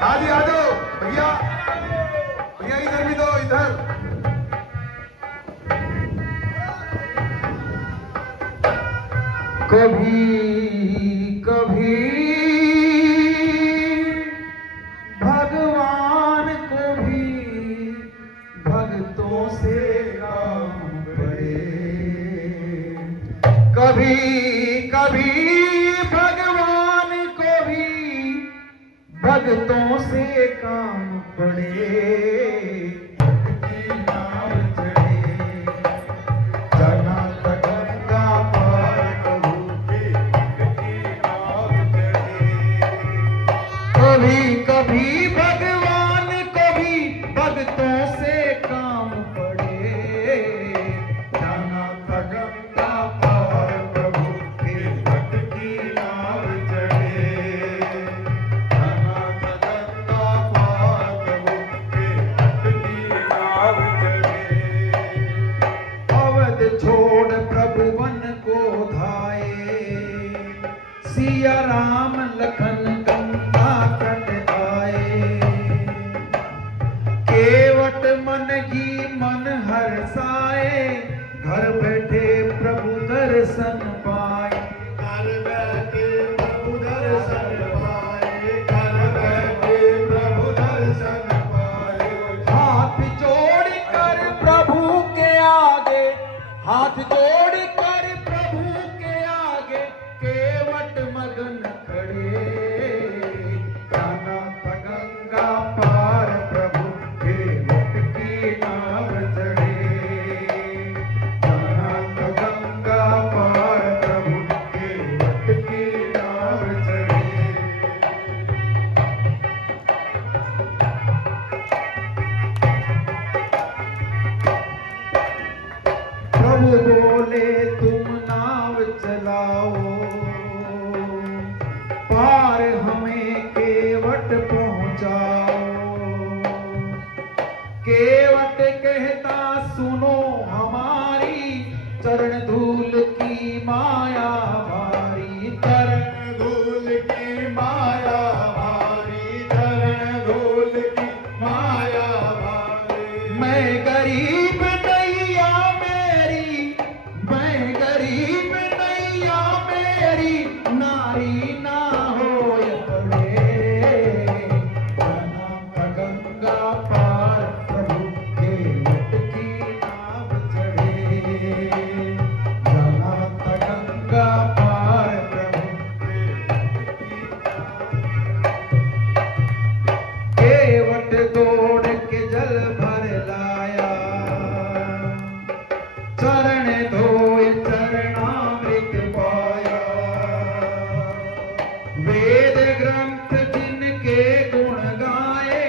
हाँ जी आ जाओ भैया, भैया इधर भी दो, इधर। कभी कभी भगवान को भी भक्तों से काम पड़े। कभी कभी भगवान को भी भक्तों से काम पड़े। की नाव चढ़े जाना गंगा पार प्रभु की नाव चढ़े। कभी कभी भगवान को भी भक्तों से काम पड़े। जाना गंगा पार प्रभु के भक्त की नाव चढ़े। जाना गंगा पार प्रभु के भक्त की नाव चढ़े। अवध छोड़ प्रभु वन को धाये। सिया राम लखन गंगा तट आए। केवट मन की मन हर्षाए। घर बैठे प्रभु दर्शन पाए। घर बैठे प्रभु दर्शन पाए। घर बैठे प्रभु दर्शन पाए। हाथ जोड़ कर प्रभु के आगे, हाथ जोड़ कर प्रभु के आगे केवट मगन खड़े। जाना था गंगा पार प्रभु केवट की नाव चढ़े। जाना था गंगा पार प्रभु केवट की नाव चढ़े। प्रभु बोले तुम नाव चलाओ, पार हमें केवट पहुंचाओ। केवट कहता सुनो हमारी, चरण धूल की माया भारी। चरण धूल की माया भारी। चरण धूल की माया भारी। मैं गरीब नैया मेरी, मैं गरीब नैया मेरी, नारी ना होय पड़े। जाना था गंगा पार प्रभु केवट की नाव चढ़े। जाना था गंगा पार प्रभु केवट दौड़ के जल भर लाया। चरण धोए चरणामृत पाया। वेद ग्रंथ जिनके गुण गाए,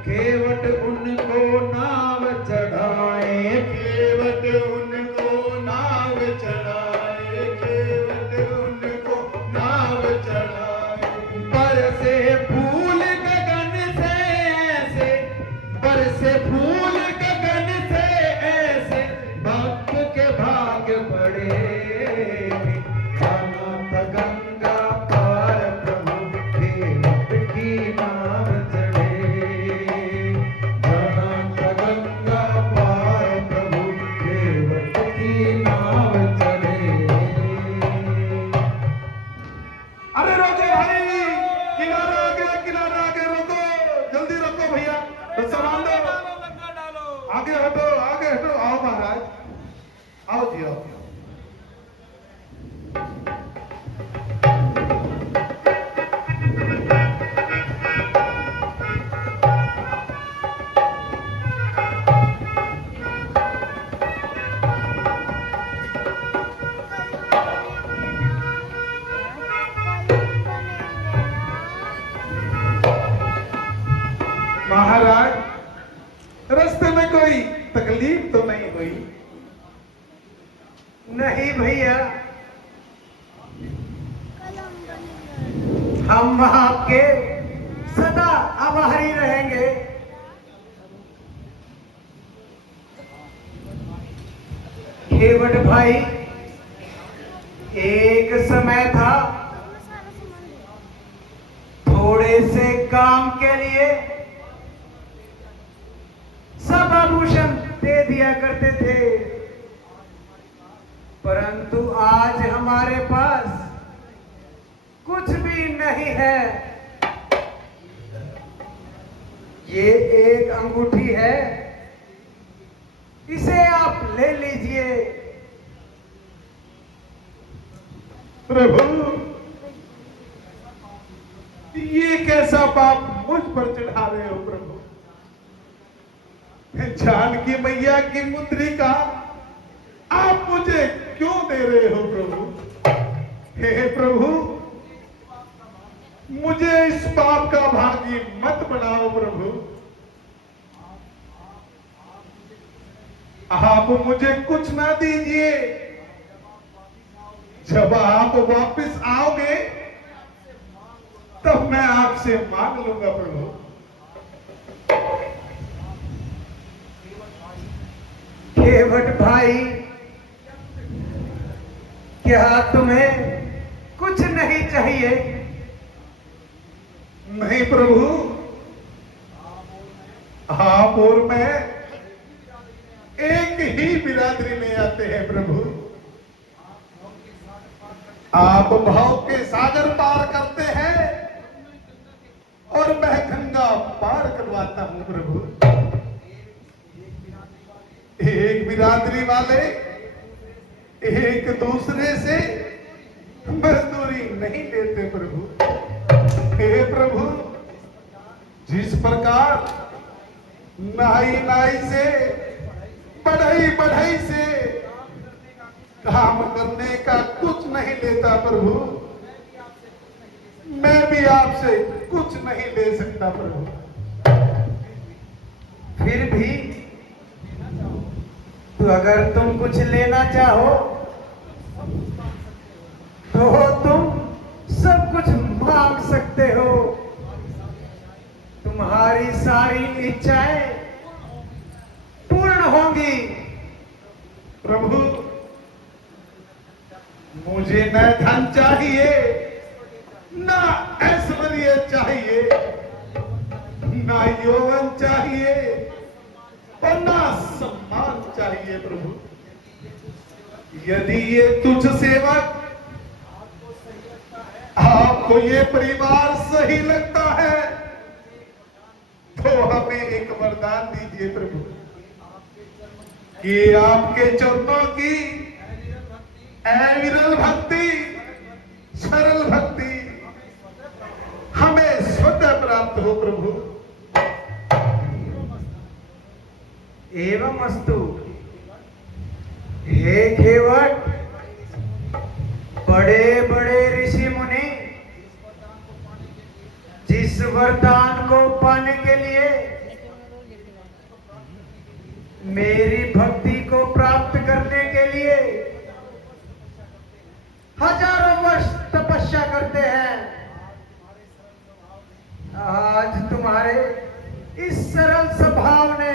केवट उनको नाव चढ़ाए। केवट उनको नाव चढ़ाए। केवट उनको नाव चढ़ाए। बरसे फूल गगन से ऐसे, बरसे फूल गगन से ऐसे, भक्त के भाग पड़े। जाना था गंगा पार प्रभु केवट की नाव चढ़े। जाना था गंगा पार प्रभु केवट की नाव चढ़े। अरे रोको भाई, किनारा आगे रोको, जल्दी रोको भैया, तो सामान दो। आगे हटो, आगे हटो। आओ महाराज, आओ जी आओ। महाराज, रास्ते में कोई तकलीफ तो नहीं हुई? नहीं भैया, हम आपके सदा आभारी रहेंगे। केवट भाई, एक समय था थोड़े से काम के लिए सब आभूषण दे दिया करते थे, परंतु आज हमारे पास कुछ भी नहीं है। ये एक अंगूठी है, इसे आप ले लीजिए। प्रभु, ये कैसा पाप मुझ पर चढ़ा रहे हो प्रभु? जानकी मैया की मुंदरी का आप मुझे क्यों दे रहे हो प्रभु? हे प्रभु, मुझे इस पाप का भागी मत बनाओ प्रभु। आप मुझे कुछ ना दीजिए। जब आप वापस आओगे तब मैं आपसे मांग लूंगा प्रभु। केवट भाई, क्या तुम्हें कुछ नहीं चाहिए? नहीं प्रभु, आप और मैं एक ही बिरादरी में आते हैं प्रभु। आप भाव के सागर पार करते हैं और मैं गंगा पार करवाता हूं प्रभु। एक बिरादरी वाले एक दूसरे से मजदूरी नहीं लेते प्रभु। हे प्रभु, जिस प्रकार नाई नाई से बढ़ई बढ़ई से काम करने का कुछ नहीं लेता प्रभु, मैं भी आपसे कुछ नहीं ले सकता प्रभु। फिर भी तो अगर तुम कुछ लेना चाहो तो तुम सब कुछ मांग सकते हो। तुम्हारी सारी इच्छाएं पूर्ण होंगी। प्रभु, मुझे न धन चाहिए, न ऐश्वर्य चाहिए, न यौवन चाहिए और न सम्मान चाहिए प्रभु। यदि ये तुझ सेवक आपको ये परिवार सही लगता है तो हमें एक वरदान दीजिए प्रभु कि आपके चरणों की अविरल भक्ति, सरल भक्ति हमें स्वतः प्राप्त हो प्रभु। एवं अस्तु। हे केवट, बड़े बड़े ऋषि मुनि जिस वरदान को पाने के लिए मेरी भक्ति को प्राप्त करने के लिए हजारों वर्ष तपस्या करते हैं, आज तुम्हारे इस सरल स्वभाव ने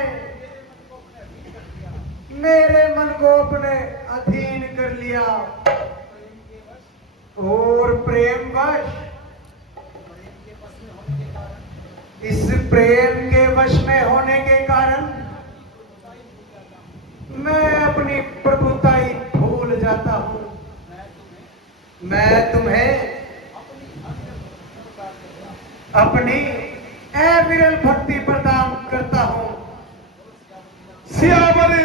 मेरे मन को अपने अधीन कर लिया और प्रेमवश इस प्रेम के वश में होने के कारण मैं अपनी प्रभुताई भूल जाता हूं। मैं तुम्हें अपनी अविरल भक्ति प्रदान करता हूं। सियावर